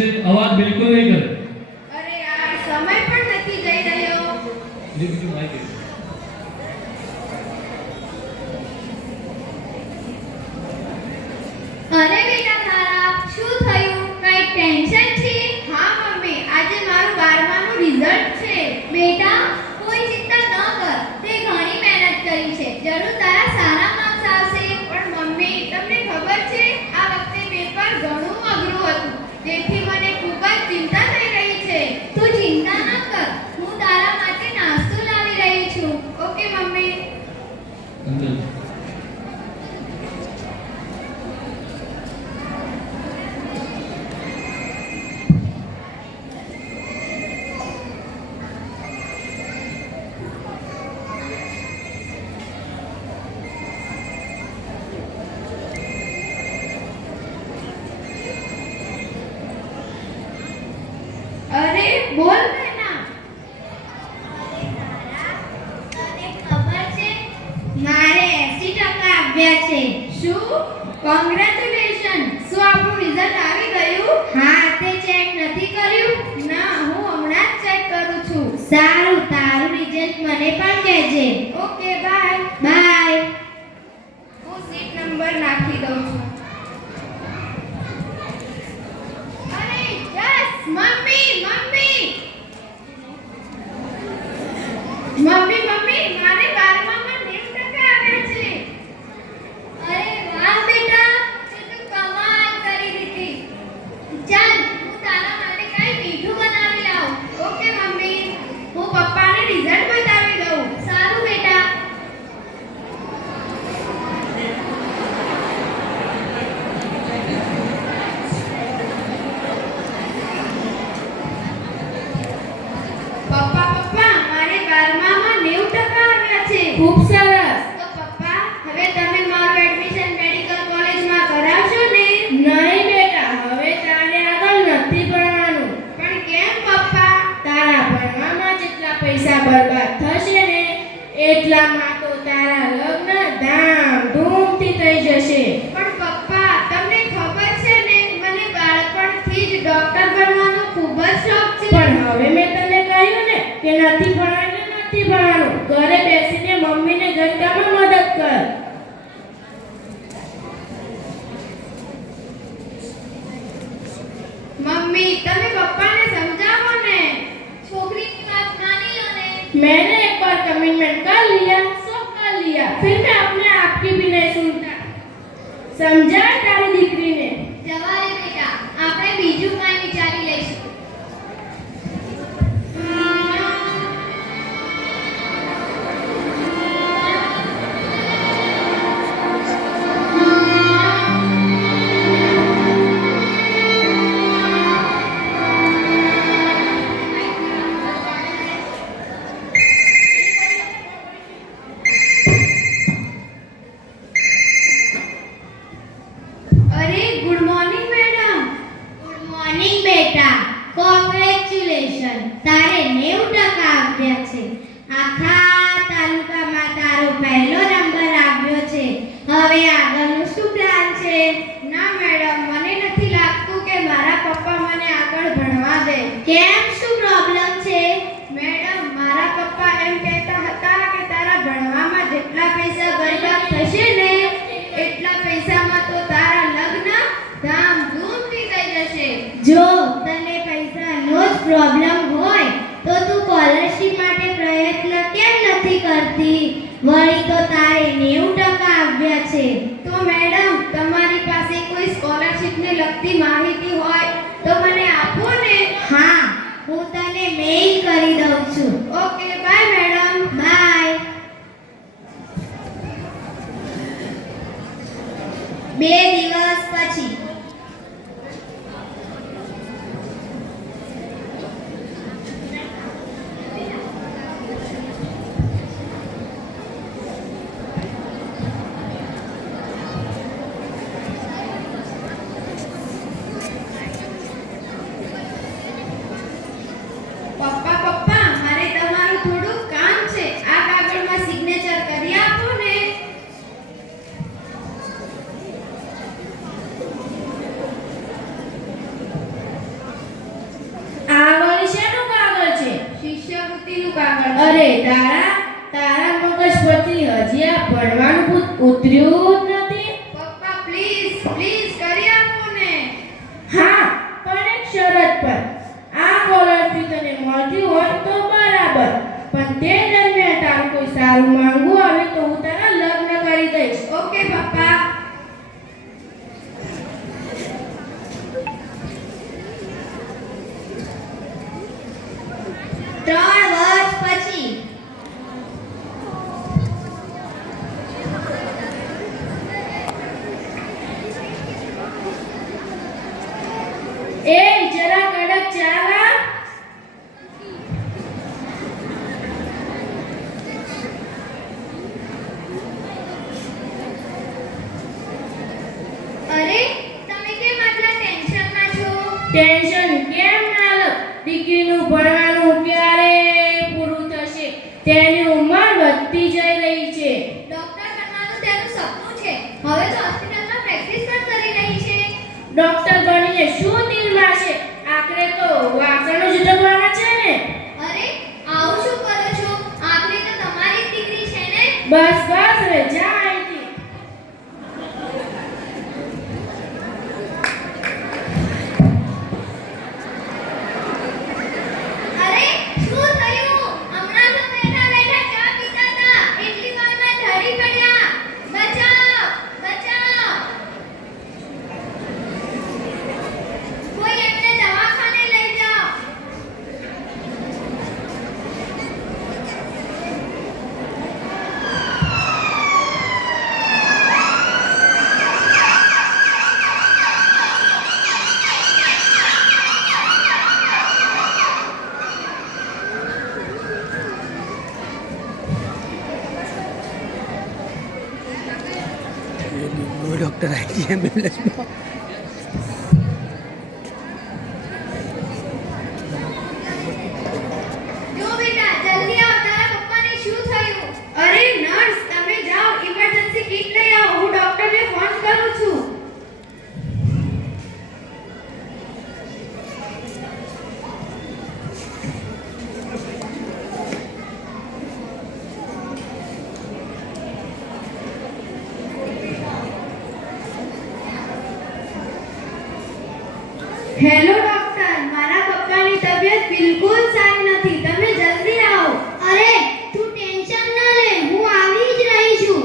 છે, અવાજ બિલકુલ નહીં કરે. અરે યાર, સમય પણ નથી જઈ રહ્યો. બીજું માઈક છે. અરે બેટા તારા, શું થયું? કઈ ટેન્શન છે? હા મમ્મી, આજે મારું 12માનું રિઝલ્ટ છે. બેટા, કોઈ ચિંતા ન કર. તે ઘણી મહેનત કરી છે. જરૂર તારા સારા માર્ક્સ આવશે. પણ મમ્મી, તમને ખબર છે, આ વખતે પેપર ઘણું અઘરું હતું. તેથી મને ખૂબ જ ચિંતા થઈ રહી છે. તું ચિંતા ન કર. હું તારા માટે નાસ્તો લાવી રહી છું. Okay mummy. અંદર. અરે બોલ બેટા. તને ખબર છે, મારે 80% આવ્યા છે. શું? કોંગ્રેચ્યુલેશન. શું આપણું રિઝલ્ટ આવી ગયું? હા, તે ચેક નથી કર્યું? ના, હું હમણાં જ ચેક કરું છું. સારું, તારું રિઝલ્ટ મને પણ કહેજે. Okay, bye. બાય. હું સીટ નંબર નાખી દઉં છું. અરે yes, mummy, mummy. Mummy, mummy, મારે 12મામાં 90% આવ્યા છે. અરે વાહ બેટા, તે તો કમાલ કરી દીધી. ચાલ, હું તારા માટે કંઈ મીઠું બનાવી લાવું. Okay mummy. હું પપ્પાને રિઝલ્ટ બતાવી દઉં. સારું બેટા. પપ્પા, પપ્પા, મારે 12મામાં 90% આવ્યા છે. ખૂબ સરસ. તો પપ્પા, હવે તમે મારું એડમિશન મેડિકલ કોલેજમાં કરાવશો ને? નહીં બેટા, હવે તારે આગળ નથી ભણવાનું. પણ કેમ પપ્પા? તારા ભણવામાં જેટલા પૈસા બરબાદ થશે ને, એટલામાં તો તારા લગ્ન ધામધૂમથી થઈ જશે. પણ પપ્પા, તમને ખબર છે ને, મને બાળપણથી જ ડોક્ટર બનવાનો ખૂબ જ શોખ છે. પણ હવે મેં તને કહ્યું ને કે નથી ભણવાનું, નથી ભણવાનું. ઘરે બેસીને મમ્મીને ઘરકામમાં મદદ કર. મમ્મી, તમે પપ્પાને સમજાવો ને. છોકરીની વાત માની લો ને. मैंने एक बार कमिटमेंट कर लिया, सब कर लिया, फिर मैं अपने आप की भी नहीं सुनता. समझा तारी દીકરીને? જવા દે બેટા, આપણે બીજું કાંઈ વિચારી લઈશું. અરે good morning madam. Good morning બેટા. કોંગ્રેચ્યુલેશન. તારે 90% આવ્યા છે. આખા તાલુકામાં તારો પહેલો નંબર આવ્યો છે. હવે આગળનું શું પ્લાન છે? ના મેડમ, મને નથી લાગતું કે મારા પપ્પા મને આગળ ભણવા દે. કેમ, શું પ્રોબ્લેમ છે? મેડમ, મારા પપ્પા એમ કહેતા હતા કે તારા ભણવામાં જેટલા પૈસા બરબાદ થશે ને, એટલા પૈસામાં તો તારા લગ્ન ધામધૂમથી થઈ જશે. જો તને પૈસાનો જ પ્રોબ્લેમ હોય તો તું સ્કોલરશિપ માટે પ્રયત્ન કેમ નથી કરતી? વળી તો તારે 90% આવ્યા છે. તો મેડમ, તમારી પાસે કોઈ સ્કોલરશિપને લગતી માહિતી હોય તો મને આપો ને. હા, હું તને મેઇલ કરી દઉં છું. Okay, by madam. બાય. 2 દિવસ પછી. અરે તારા મગજ પરથી હજી આ ભણવાનું ભૂત ઉતર્યું જ નથી. પપ્પા પ્લીઝ પ્લીઝ કરી આપો ને. હા, પણ એક શરત પર. આ સ્કોલરશીપ તને મળતી હોય તો બરાબર, પણ તે દરમિયાન તારું કોઈ સારું માંગવું આવે તો હું તારા લગ્ન કરી દઈશ. ઓકે પપ્પા. ત્રણ વર્ષ પછી એ જરા કડક ચા લા. અરે તમે કેમ આટલા ટેન્શનમાં છો? ટેન્શન કેમ ના લો? દીકરીનું ભણવાનું ક્યારે પૂરું થશે? તેની ઉંમર વધતી જઈ રહી છે. ડોક્ટર બનવાનું તેનું સપનું છે. હવે તો હોસ્પિટલમાં પ્રેક્ટિસ પણ કરી રહી છે. ડોક્ટર બનીને શું દિલમાં છે? આખરે તો વાસણો જ ઉતરવાના છે ને. અરે આવું શું કરો છો? આખરે તો તમારી જ દીકરી છે ને. બસ હવે જા અહીંથી. અરે શું થયું? હમણાં તો બેઠા બેઠા ચા પીતા હતા, એટલી વારમાં ઢળી પડ્યા. બચાવ બચાવ. કોઈ એમને દવાખાને લઈ જાઓ. ડોક્ટર આવી એમ્બ્યુલન્સમાં. જો બેટા જલ્દી આવો, તારા પપ્પાને શું થયું? અરે નર્સ તમે જાઓ, ઇમરજન્સી કિટ લઈ આવો. હું ડોક્ટરને ફોન કરું છું. હેલો ડોક્ટર, મારા પપ્પાની તબિયત બિલકુલ સારી નથી. તમે જલ્દી આવો. અરે તું ટેન્શન ન લે, હું આવી જ રહી છું.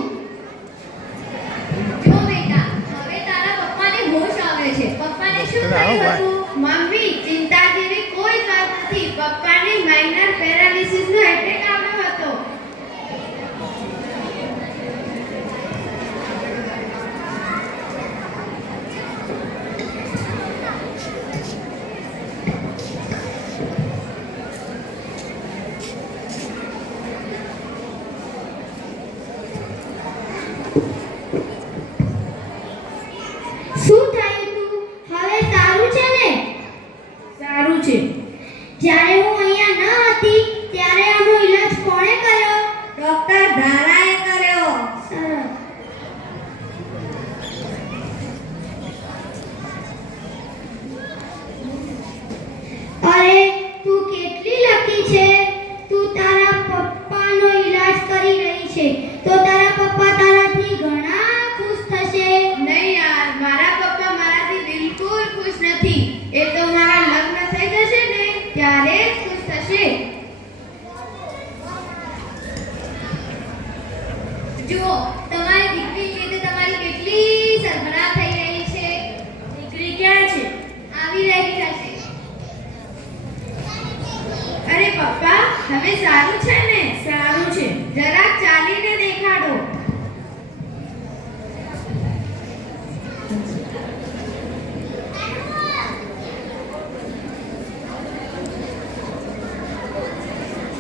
જો બેટા હવે તારા પપ્પાને હોશ આવે છે. પપ્પાને શું થયું હતું? મમ્મી ચિંતા જેવી કોઈ જ વાત નથી. પપ્પાને માઇનર પેરાલિસિસનો એટેક આવ્યો હતો. શું થયું તું? હવે સારું છે ને? સારું છે. જ્યારે હું અહીંયા ન હતી ત્યારે આનો ઈલાજ કોણે કર્યો? ડોક્ટર ધારાએ કર્યો. સરસ. અરે તું કેટલી લકી છે. તું તારા પપ્પાનો ઈલાજ કરી રહી છે તો તારા પપ્પા તારાથી ઘણા ખુશ થશે. નહીં યાર, મારા પપ્પા મારાથી બિલકુલ ખુશ નથી. એ તો મારા લગ્ન થઈ જશે ને ત્યારે જ ખુશ થશે. જુઓ તમારી દીકરી લીધે તમારી કેટલી સરભરા થઈ રહી છે. દીકરી ક્યાં છે? આવી રહી હશે. અરે પપ્પા તમે સારું છે ને? સારું છે. જરાક ચાલીને દેખાડો.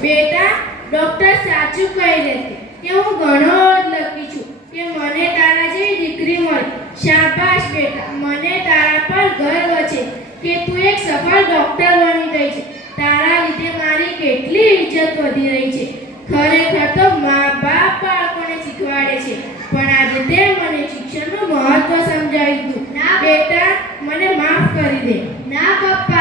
બેટા ડોક્ટર સાચું કહી રહી કે હું ઘણો જ લકી છું કે મને તારા જેવી દીકરી મળી. શાબાશ બેટા, મને તારા પર ગર્વ છે કે તું એક સફળ ડોક્ટર બની ગઈ છે. તારા લીધે મારી કેટલી ઇજ્જત વધી રહી છે. ખરેખર તો મા બાપ બાળકોને શીખવાડે છે, પણ આજે તે મને શિક્ષણનું મહત્વ સમજાવી દીધું. ના બેટા મને માફ કરી દે. ના પપ્પા